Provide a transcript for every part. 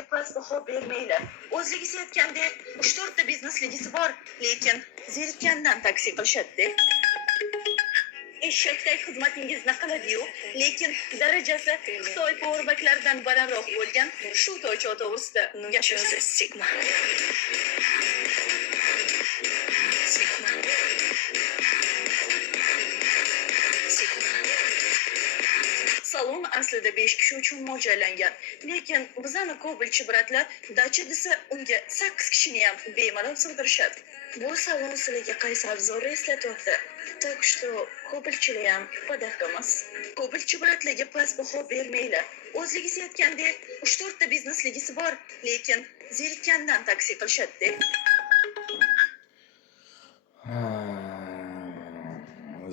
karakterlarga past baho bermanglar. O'zligisi aytgandek, 3-4 ta biznesligisi bor, lekin zerikkandan taksi qilishadi. Eshakday xizmatingizni qiladi-yu, lekin darajasi Xitoy powerbacklardan balandroq bo'lgan shu toycha to'g'risida gapirasiz. Sigma. Salon aslida 5 kishi uchun mo'ljallangan, lekin bizani ko'bilchi bratlar dacha desa unga 8 kishini ham bemalol sig'dirishadi. Bu salon sizlarga qaysi arzorni eslatyapti? Так что ko'bilchilar ham padaxtamiz. Ko'bilchi bratlarga past baho bermanglar. O'zligisi aytgandek, 3-4 ta biznesligisi bor, lekin zerikkandan taksi qilishadi.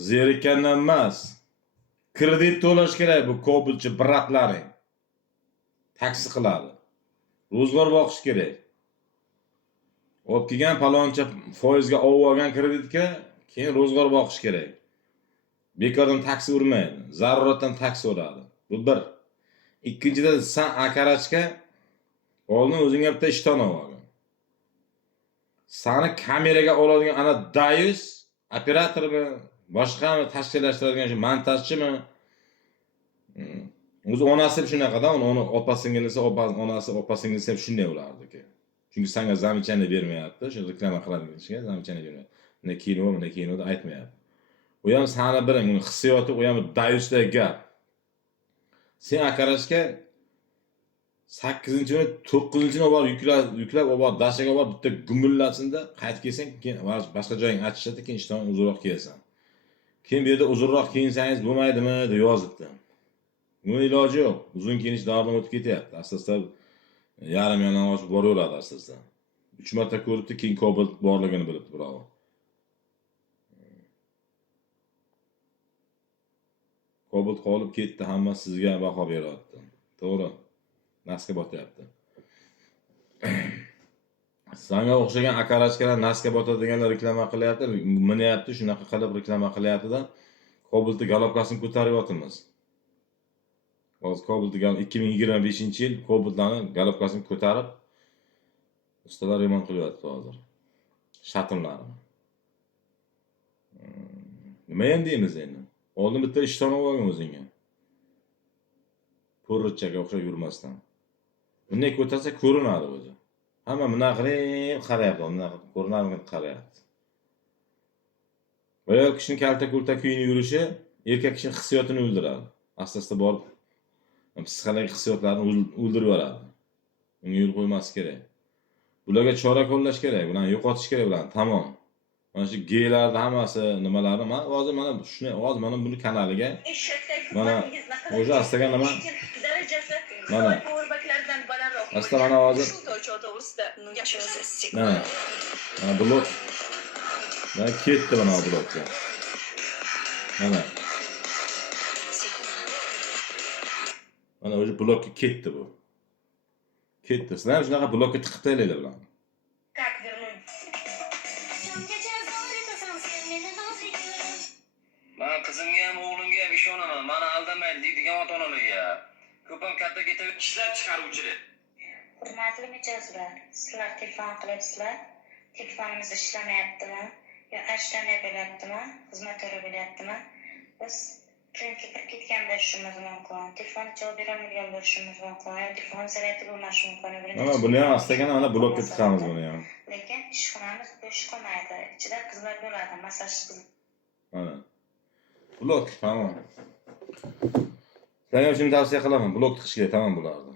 Zerikkandan emas. Kredit to'lash kerak bu ko'bilchi bratlari. Taksi qiladi. Ro'zg'or boqish kerak. Olib kelgan paloncha foizga olib olgan kreditga keyin ro'zg'or boqish kerak. Bekordan taksi urmaydi. Zaruratdan taksi uradi. Bu bir. Ikkinchidan sen akarachga oldin o'zingga bitta ishton olgan. Sani kameraga oladigan ana dayus operatormi, boshqami tashkillashtiradigan shu montajchimi? O'zi onasi ham shunaqada, uni opa-singilisi, onasi opa-singilisi ham shunday ulardi-ki. Chunki senga zamchani bermayapti, shu reklama qiladigan zamchani bermayapti. Bunda kinoda aytmayapti. U ham sani biring, uni hissiyoti, u ham dayusdagi gap. Sen akarashga 8-ni, 9-ni olib yuklab olib dashaga olib bitta gumullatsinda qaytib kelsang, keyin boshqa joying achishadi, keyin ishdan uzunroq kelasan. Keyin bu yerda uzunroq kiyinsangiz bo'lmaydimi deb yozibdi. Buni iloji yo'q. Uzun kiyinish davridan o'tib ketyapti. Asosda yarim yalang'och boraveradi asosda. 3 marta ko'ribdi, keyin Cobalt borligini bilibdi, bravo. Cobalt qolib ketdi, hamma sizga baho beryapti. To'g'ri. Nasga botyapti. Sanga o'xshagan akarachkalar nasga botadiganlar reklama qilyapti, minyapti, shunaqa qilib reklama qilyapti-da. Cobaltni galopkasini ko'tarib yotimiz. Hozir Cobaltni 2025-yil Cobaltlarni galopkasini ko'tarib ustalar remont qilyapti hozir. Shatimlarni. Nima ham deymiz endi? Oldin bitta ishton olgan o'zingga. Po'richaga o'xshab yurmasdan. Bunday ko'tarsa ko'rinadi o'zi. Hamma bunaqa qilib qarayapti, bunaqa ko'rinadigan qarayapti. Ayol kishining kalta-kulta kiyinib yurishi erkak kishining hissiyotini o'ldiradi. Asta-asta borib psixologik hissiyotlarni o'ldirib yuboradi. Unga yo'l qo'ymas kerak. Bularga chora qo'llash kerak, bularni yo'qotish kerak bularni, tamom. Mana shu geylarning hammasi nimalarni men hozir mana shuni hozir mana buni kanaliga mana o'sha astaga nima mana asta mana hozir mana blok mana ketdi mana blokka mana o'sha blokka ketdi bu. Ketdi. Sizlar shunaqa blokka tiqib taylaylar bilan. Men qizimga ham o'g'limga ham ishonaman. Meni aldamaydi deydigan ota-onalarga. Ko'p ham katta ketib ishlab chiqaruvchilar. Hurmatli mijozlar, sizlar telefon qilyapsizlar. Telefonimiz ishlamayaptimi? Yo ashlamay bo'lyaptimi? Xizmat to'la bo'lyaptimi? Biz klientga kirib ketgan bo'lishimiz mumkin. Telefon javob berolmagan bo'lishimiz mumkin. Telefon zaryadi bo'lmashi mumkin. Mana buni ham astagina mana blokka tiqamiz buni ham. Lekin ishxonamiz bo'sh qolmaydi. Ichida qizlar bo'ladi, massaj qizlar. Mana. Blok, tamam. Sen ham shuni tavsiya qilaman. Blok tiqish kerak, tamam bularni.